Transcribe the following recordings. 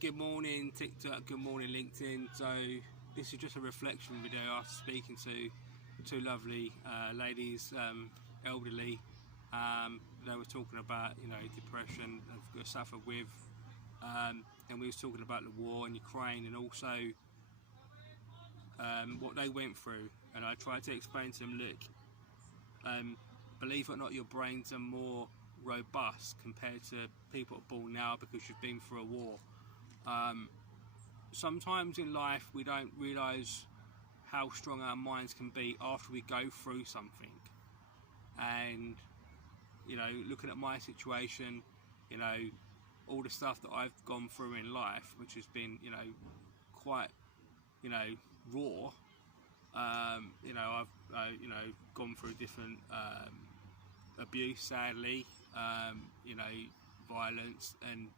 Good morning TikTok, good morning LinkedIn. So this is just a reflection video after speaking to two lovely ladies, elderly. They were talking about depression they've suffered with, and we was talking about the war in Ukraine and also what they went through. And I tried to explain to them, look, believe it or not, your brains are more robust compared to people that are born now because you've been through a war. Sometimes in life we don't realise how strong our minds can be after we go through something. And looking at my situation, all the stuff that I've gone through in life, which has been quite raw. I've gone through different abuse, sadly, violence, and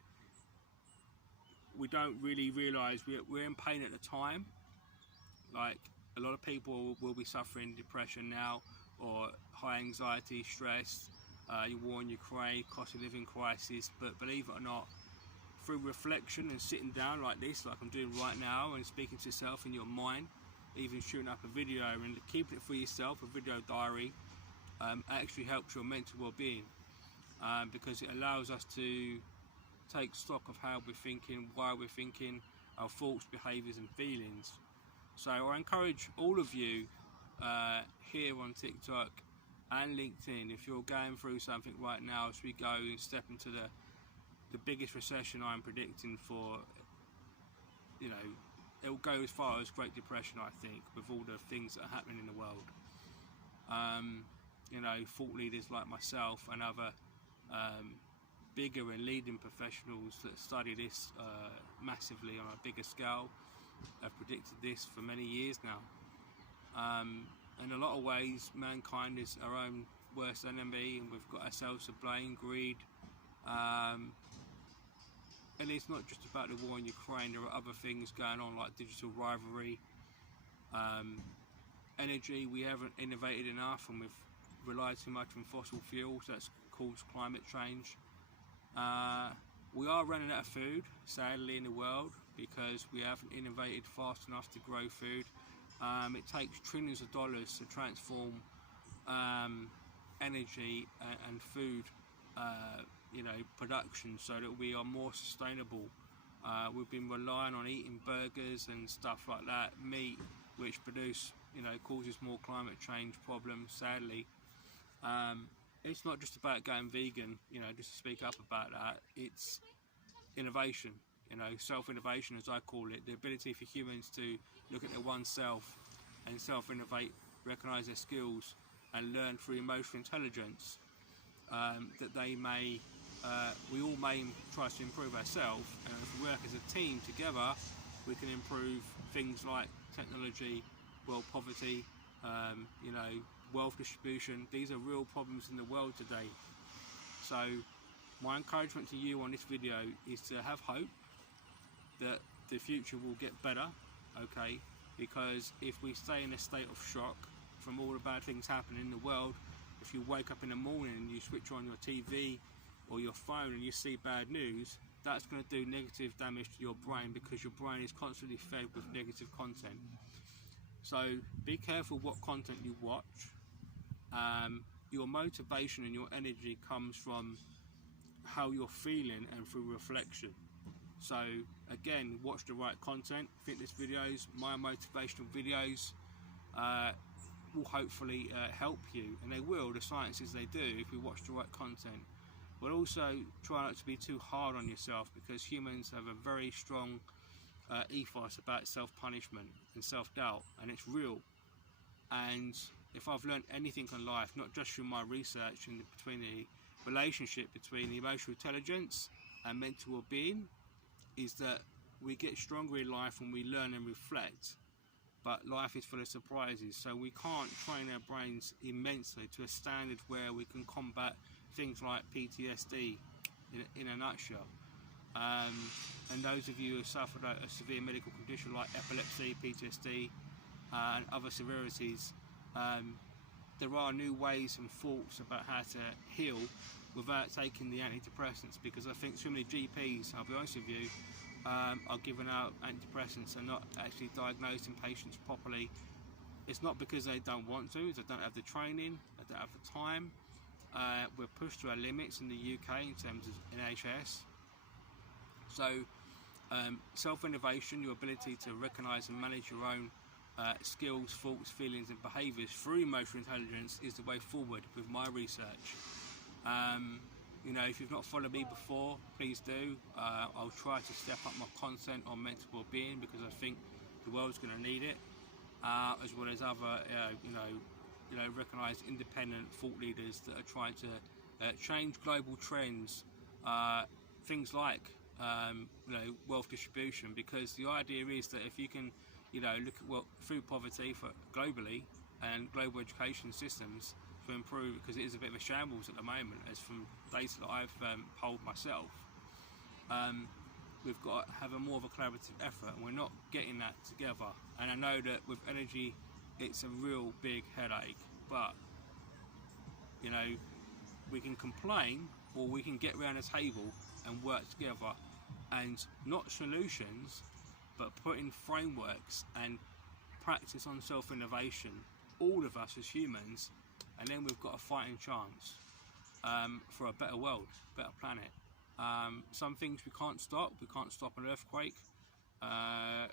we don't really realise we're in pain at the time. Like, a lot of people will be suffering depression now, or high anxiety, stress, war in Ukraine, cost of living crisis. But believe it or not, through reflection and sitting down like this, like I'm doing right now, and speaking to yourself in your mind, even shooting up a video and keeping it for yourself, a video diary, actually helps your mental well-being, because it allows us to take stock of how we're thinking, why we're thinking, our thoughts, behaviours and feelings. So I encourage all of you here on TikTok and LinkedIn, if you're going through something right now as we go and step into the biggest recession I'm predicting for, it'll go as far as Great Depression, I think, with all the things that are happening in the world. Thought leaders like myself and other bigger and leading professionals that study this massively on a bigger scale have predicted this for many years now. In a lot of ways, mankind is our own worst enemy, and we've got ourselves to blame, greed. And it's not just about the war in Ukraine. There are other things going on, like digital rivalry, energy. We haven't innovated enough, and we've relied too much on fossil fuels. That's caused climate change. We are running out of food, sadly, in the world, because we haven't innovated fast enough to grow food. It takes trillions of dollars to transform energy and food production so that we are more sustainable. We've been relying on eating burgers and stuff like that, meat, which causes more climate change problems, sadly. It's not just about going vegan, just to speak up about that. It's innovation, self-innovation, as I call it, the ability for humans to look at their one self and self-innovate, recognise their skills and learn through emotional intelligence, that we all may try to improve ourselves, and if we work as a team together, we can improve things like technology, world poverty, wealth distribution. These are real problems in the world today. So my encouragement to you on this video is to have hope that the future will get better, okay? Because if we stay in a state of shock from all the bad things happening in the world, if you wake up in the morning and you switch on your TV or your phone and you see bad news, that's going to do negative damage to your brain, because your brain is constantly fed with negative content. So be careful what content you watch. Your motivation and your energy comes from how you're feeling and through reflection. So again, watch the right content. Fitness videos, my motivational videos will hopefully help you, and they will. The science says they do if we watch the right content. But also try not to be too hard on yourself, because humans have a very strong ethos about self-punishment and self-doubt, and it's real. And if I've learned anything in life, not just through my research between the relationship between emotional intelligence and mental well-being, is that we get stronger in life when we learn and reflect. But life is full of surprises, so we can't train our brains immensely to a standard where we can combat things like PTSD in a nutshell. And those of you who suffered a severe medical condition like epilepsy, PTSD, and other severities, there are new ways and thoughts about how to heal without taking the antidepressants, because I think too many GPs, I'll be honest with you, are given out antidepressants and not actually diagnosing patients properly. It's not because they don't want to, they don't have the training, they don't have the time. We're pushed to our limits in the UK in terms of NHS. So self-innovation, your ability to recognise and manage your own skills, thoughts, feelings and behaviours through emotional intelligence is the way forward with my research. You know, if you've not followed me before, please do. I'll try to step up my content on mental well-being because I think the world's going to need it, as well as other, recognised independent thought leaders that are trying to change global trends, things like wealth distribution. Because the idea is that if you can, look at food poverty for globally and global education systems to improve, because it is a bit of a shambles at the moment, as from data that I've polled myself. We've got to have a more of a collaborative effort, and we're not getting that together. And I know that with energy, it's a real big headache. But we can complain, or we can get around a table and work together, and not solutions, but put in frameworks and practice on self-innovation. All of us as humans. And then we've got a fighting chance for a better world, better planet. Some things we can't stop. We can't stop an earthquake. I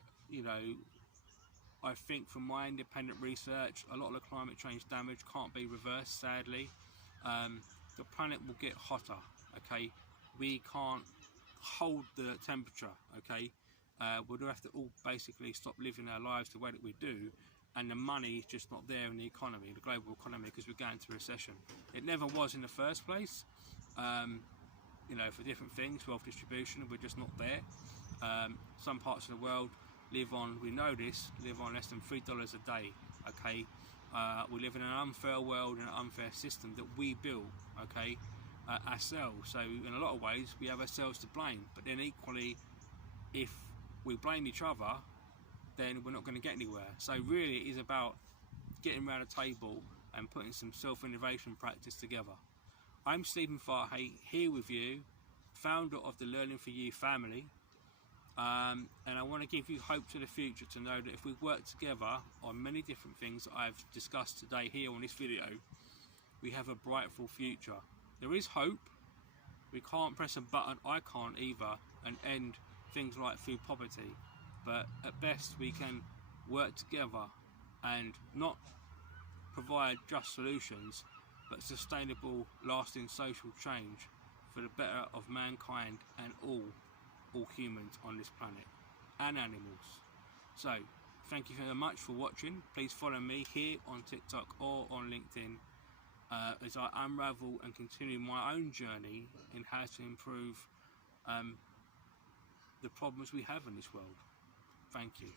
think from my independent research, a lot of the climate change damage can't be reversed, sadly. The planet will get hotter, okay? We can't hold the temperature, okay? We'll have to all basically stop living our lives the way that we do. And the money is just not there in the economy, the global economy, because we're going into recession. It never was in the first place, for different things, wealth distribution, we're just not there. Some parts of the world live on less than $3 a day, okay? We live in an unfair world and an unfair system that we built, okay, ourselves. So in a lot of ways, we have ourselves to blame. But then equally, if we blame each other, then we're not going to get anywhere. So really it is about getting around a table and putting some self-innovation practice together. I'm Stephen Fahey, here with you, founder of the Learning for You family, and I want to give you hope to the future, to know that if we work together on many different things that I've discussed today here on this video, we have a brightful future. There is hope. We can't press a button, I can't either, and end things like food poverty. But at best we can work together and not provide just solutions, but sustainable, lasting social change for the better of mankind and all humans on this planet and animals. So thank you very much for watching. Please follow me here on TikTok or on LinkedIn as I unravel and continue my own journey in how to improve the problems we have in this world. Thank you.